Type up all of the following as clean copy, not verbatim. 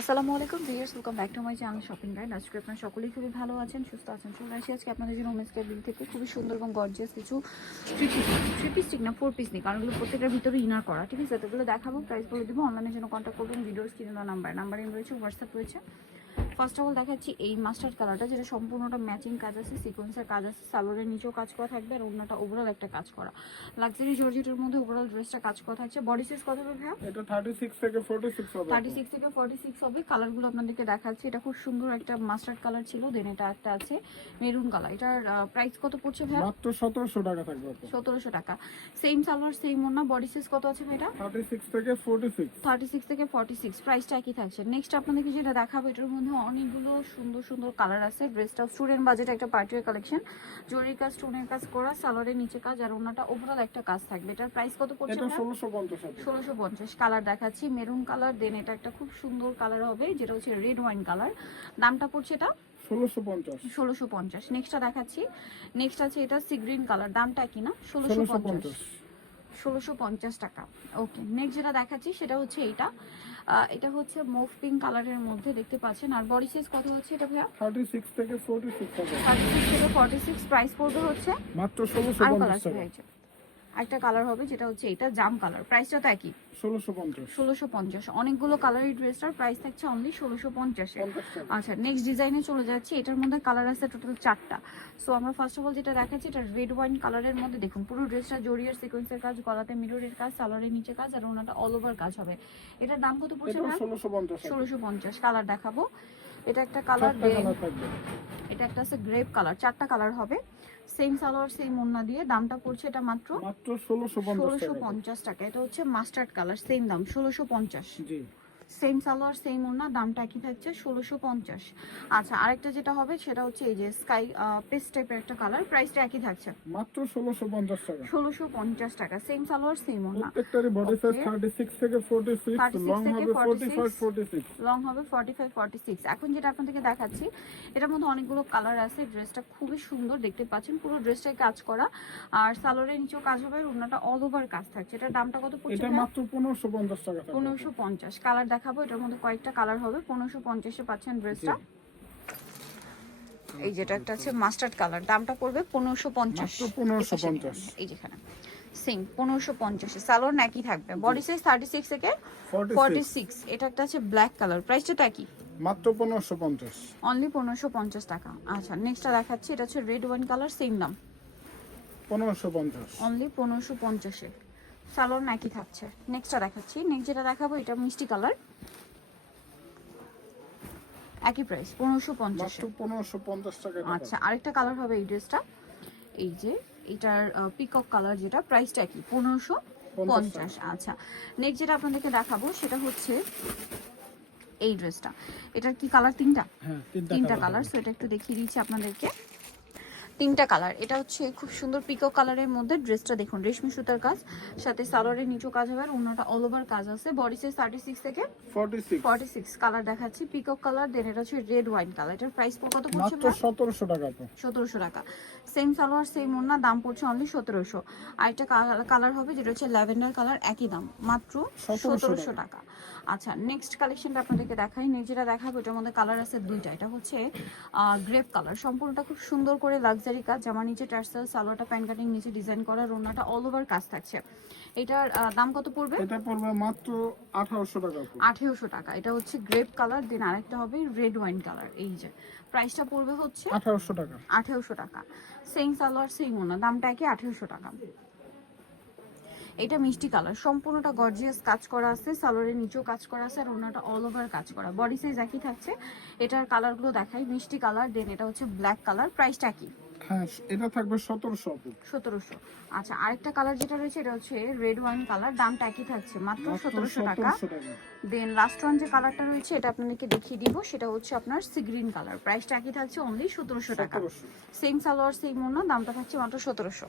আসসালামু আলাইকুম viewers, welcome back to my channel shopping guide. আজকে আপনারা সকলেই খুবই ভালো আছেন, সুস্থ আছেন। চলে আসি আজকে আপনাদের জন্য ওমেন্স কেয়ার থেকে খুবই সুন্দর এবং গর্জিয়াস কিছু থ্রি পিস ঠিক না 4 পিস নেই, কারণ এগুলো প্রত্যেকটার ভিতরে ইনার করা। ঠিক আছে, এগুলো দেখাবো, প্রাইস বলে দেবো। অনলাইনের জন্য কন্ট্যাক্ট করবেন, ভিডিওর স্ক্রিনে দেওয়া নাম্বার রয়েছে, হোয়াটসঅ্যাপ রয়েছে। ফার্স্ট অফ অল দেখাচ্ছি এই মাস্টার্ড কালারটা, যেটা সম্পূর্ণটা ম্যাচিং কাজ আছে, সিকোয়েন্সের কাজ আছে, সালোয়ারের নিচেও কাজ করা থাকবে, আর ওড়নাটা ওভারঅল একটা কাজ করা লাক্সারি জর্জেটের মধ্যে ওভারঅল ড্রেসটা কাজ করা থাকছে। বডি সাইজ কত হবে ভাইয়া? এটা 36 থেকে 46 হবে। 36 থেকে 46 হবে। কালারগুলো আপনাদেরকে দেখাচ্ছি। এটা খুব সুন্দর একটা মাস্টার্ড কালার ছিল, দেন এটা একটা আছে মেরুন কালার। এটার প্রাইস কত পড়ছে ভাইয়া? মাত্র 1700 টাকা থাকবে। 1700 টাকা। সেম সালোয়ার সেম ওড়না। বডি সাইজ কত আছে ভাই এটা? 36 থেকে 46। 36 থেকে 46, প্রাইসটা একই থাকছে। নেক্সট আপনাদেরকে যেটা দেখাবো, এটার মধ্যে অনেকগুলো সুন্দর সুন্দর কালার আছে। ড্রেসটা স্টুডেন্ট বাজেট একটা পার্টিওয়ার কালেকশন, জরির কাজ, স্টোনের কাজ করা, সালোয়ারের নিচে কাজ, আর ওড়নাটা ওভারঅল একটা কাজ থাকবে। এটার প্রাইস কত পড়ছে? এটা 1650 হবে। 1650। কালার দেখাচ্ছি মেরুন কালার, দেন এটা একটা খুব সুন্দর কালার হবে যেটা হচ্ছে রেড ওয়াইন কালার। দামটা পড়ছে এটা 1650। 1650। নেক্সটটা দেখাচ্ছি। নেক্সট আছে এটা সি গ্রিন কালার, দামটা কি না 1650। 1650 টাকা। ওকে, নেক্সট যেটা দেখাচ্ছি সেটা হচ্ছে এটা হচ্ছে মুভ পিঙ্ক কালারের মধ্যে দেখতে পাচ্ছেন। আর বডি সাইজ কত হচ্ছে এটা ভাইয়া? 36 থেকে 46 হবে। 36 থেকে 46, প্রাইস পড়বে হচ্ছে মাত্র 1650 টাকা। একটা কালার হবে যেটা হচ্ছে এটা জাম কালার, প্রাইসটা তো একই 1650। 1650। অনেকগুলো কালারই ড্রেসটার প্রাইস থাকছে অনলি 1650 এ। আচ্ছা, নেক্সট ডিজাইনে চলে যাচ্ছি। এটার মধ্যে কালার আছে টোটাল 4টা। সো আমরা ফার্স্ট অফ অল যেটা দেখাচ্ছি, এটা রেড ওয়াইন কালারের মধ্যে দেখুন পুরো ড্রেসটা জরিয়ার সিকোয়েন্সের কাজ, গলাতে মিররের কাজ, সালোয়ারের নিচে কাজ, আর ওনাটা অল ওভার কাজ হবে। এটার দাম কত পড়ছে? 1650। কালার দেখাবো। এটা একটা কালার, এটা একটা আছে গ্রেপ কালার। 4টা কালার হবে, সেম সালোয়ার সেম ওড়না দিয়ে। দামটা পড়ছে এটা মাত্র 1650 টাকা। এটা হচ্ছে মাস্টার্ড কালার, সেম দাম 1650। জি, সেম সালোয়ার সেম ওড়না, দামটা একই থাকছে 1650। আচ্ছা, আরেকটা যেটা হবে সেটা হচ্ছে এই যে স্কাই পেস্ট টাইপের একটা কালার, প্রাইসটা একই থাকছে মাত্র 1650 টাকা। 1650 টাকা। সেম সালোয়ার সেম ওড়না। প্রত্যেকটারই বডি সাইজ 36 থেকে 46, 36 লং থেকে হবে 45 46, 46। লং হবে 45 46। এখন যেটা আপনাদেরকে দেখাচ্ছি, এটার মধ্যে অনেকগুলো কালার আছে। ড্রেসটা খুবই সুন্দর দেখতে পাচ্ছেন, পুরো ড্রেসটাই কাজ করা, আর সালোয়ারের নিচেও কাজ হবে, ওড়নাটা অল ওভার কাজ থাকছে। এটার দামটা কত পড়ছে? এটা মাত্র 1550 টাকা থাকবে। 1550। কালার দেখাবো, এটার মধ্যে কয়েকটা কালার হবে। 1550 এ পাচ্ছেন ড্রেসটা। এই যেটা একটা আছে মাস্টার্ড কালার, দামটা পড়বে 1550। মাত্র 1550। এই যেখানে সেম 1550 এ সালোয়ার একই থাকবে। বডি সাইজ 36 থেকে 46। এটা একটা আছে ব্ল্যাক কালার, প্রাইসটা তো একই, মাত্র 1550। অনলি 1550 টাকা। আচ্ছা, নেক্সটটা দেখাচ্ছি। এটা হচ্ছে রেড ওয়াইন কালার, সেম দাম 1550, অনলি 1550 এ। সালোয়ার একই থাকছে। নেক্সটটা দেখাচ্ছি। নেক্সট যেটা দেখাবো, এটা মিষ্টি কালার, একই প্রাইস 1550। মাত্র 1550 টাকা। আচ্ছা, আরেকটা কালার হবে এই ড্রেসটা, এই যে এটার পিকক কালার, যেটা প্রাইসটা কি 1550। আচ্ছা, নেক্সট যেটা আপনাদেরকে দেখাবো সেটা হচ্ছে এই ড্রেসটা। এটার কি কালার? হ্যাঁ, তিনটা কালার। সো এটা একটু দেখিয়ে দিচ্ছি আপনাদেরকে। 3টা কালার। এটা হচ্ছে খুব সুন্দর পিকক কালারের মধ্যে। ড্রেসটা দেখুন রেশমি সুতার কাজ, সাথে সালোয়ারের নিচেও কাজ হবে, আর ওড়নাটা অল ওভার কাজ আছে। বডি সাইজ 36 থেকে 46। কালার দেখাচ্ছি পিকক কালার, দেন এটা হচ্ছে রেড ওয়াইন কালার। এটার প্রাইস কত পড়ছে? মাত্র 1700 টাকা। 1700 টাকা। সেম সালোয়ার সেম ওড়না, দাম পড়ছে অনলি 1700। আর একটা কালার হবে যেটা হচ্ছে ল্যাভেন্ডার কালার, একই দাম মাত্র 1700 টাকা। আচ্ছা, নেক্সট কালেকশনটা আপনাদেরকে দেখাই। নেক্সট যেটা দেখাবো, এটার মধ্যে কালার আছে 2টা। এটা হচ্ছে গ্রেপ কালার, সম্পূর্ণটা খুব সুন্দর করে লাক্সারি কাজ, জামার নিচে টার্সেল, সালোয়ারটা প্যান কাটিং নিচে ডিজাইন করা, ওড়নাটা অল ওভার কাজ থাকছে। এটার দাম কত পড়বে? এটা পড়বে মাত্র 1800 টাকা। 1800 টাকা। এটা হচ্ছে গ্রেপ কালার, দেন আরেকটা হবে রেড ওয়াইন কালার। এই যে প্রাইসটা পড়বে হচ্ছে 1800 টাকা। 1800 টাকা। সেম সালোয়ার সেম ওড়না, দামটা কি 1800 টাকা। এটা মিষ্টি কালার, সম্পূর্ণটা গর্জিয়াস কাজ করা আছে, সালোয়ারের নিচেও কাজ করা আছে, আর ওড়নাটা অল ওভার কাজ করা। বডি সাইজ একই থাকছে। এটার কালারগুলো দেখাই। মিষ্টি কালার, দেন এটা হচ্ছে ব্ল্যাক কালার, প্রাইসটা কি? হ্যাঁ, এটা থাকবে 1700। 1700। আচ্ছা, আরেকটা কালার যেটা রয়েছে এটা হচ্ছে রেড ওয়াইন কালার, দামটা একই থাকছে মাত্র 1700 টাকা। দেন লাস্ট ওয়ান যে কালারটা রয়েছে এটা আপনাদেরকে দেখিয়ে দিব, সেটা হচ্ছে আপনার সি গ্রিন কালার, প্রাইসটা একই থাকছে অনলি 1700 টাকা। সেম সালোয়ার সেম ওড়না, দামটা থাকছে মাত্র 1700।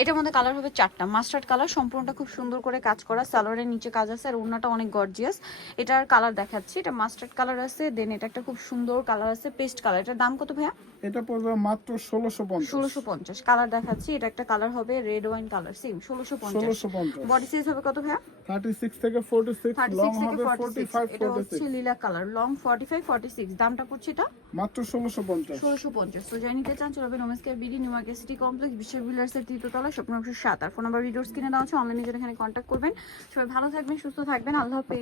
এটার মধ্যে কালার হবে 4টা। মাস্টার্ড কালার, সম্পূর্ণটা খুব সুন্দর করে কাজ করা, সালোয়ারের নিচে কাজ আছে, আর ওড়নাটা অনেক গর্জিয়াস। এটার কালার দেখাচ্ছি। এটা মাস্টার্ড কালার আছে, দেন এটা একটা খুব সুন্দর কালার আছে পেস্ট কালার। এটার দাম কত ভাইয়া? এটা পড়বে মাত্র 1650। 1650 কালার দেখাচ্ছি, এটা একটা কালার হবে red wine colour, same 1650। 1650। Body size হবে কত ভাইয়া? 36 থেকে 46, লং 36 থেকে হবে 46, 45 এটা হচ্ছে 46। লিলা কালার, লং 45 46, দামটা পড়ছে এটা মাত্র 1650। 1650। তো যাই নিতে চান চলে যাবেন ওমেস্কার BD New Market City Complex, বিশ্ব বিলার্সের তৃতীয়তলা, স্বপ্ন 7। আর ফোন নাম্বার ভিডিওস কিনে দেওয়া আছে, অনলাইনে যারা এখানে কন্ট্যাক্ট করবেন। সবাই ভালো থাকবেন, সুস্থ থাকবেন, আল্লাহ হাফেজ।